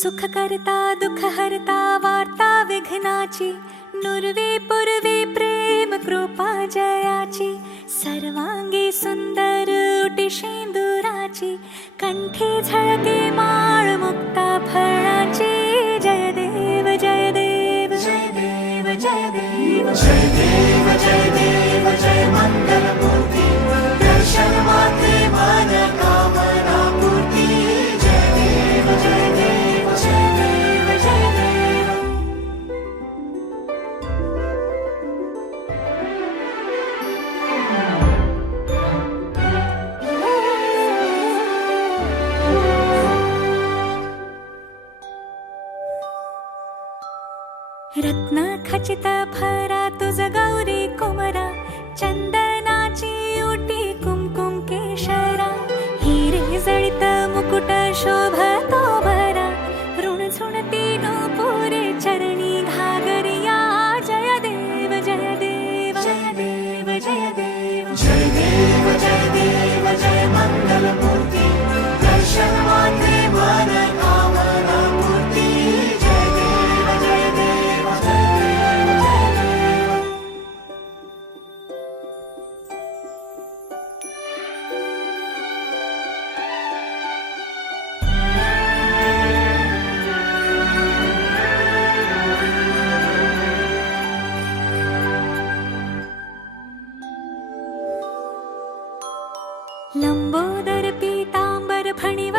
सुख करता दुःख हरता वार्ता विघ्नाची, नुरवे पुरवे प्रेम कृपा जयाची, सर्वांगी सुंदर उटी शेंदुराची, कंठी झळके माळ मुक्ता फळाची. जय देव जय देव जय देव जय देव जय देव जय देव जय मंगलमूर्ती, दर्शन मात्रे मन कामना पूर्ती. जय देव जय देव जय देव जय देव. रत्न खचित भरा तुझ गौरी कुमरा, चंदनाची उटी कुमकुम केशरा, हिरे जळित मुकुट शोभतो भरा, ऋण झुणती नूपुरे चरणी घागरिया. जय देव जय देव जय देव जय देव जय देव जय देव जय मंगलमूर्ती, दर्शन मात्रे मन कामना पूर्ती. जय देव जय देव जय देव जय देव. लंबोदर पीतांबर फणिव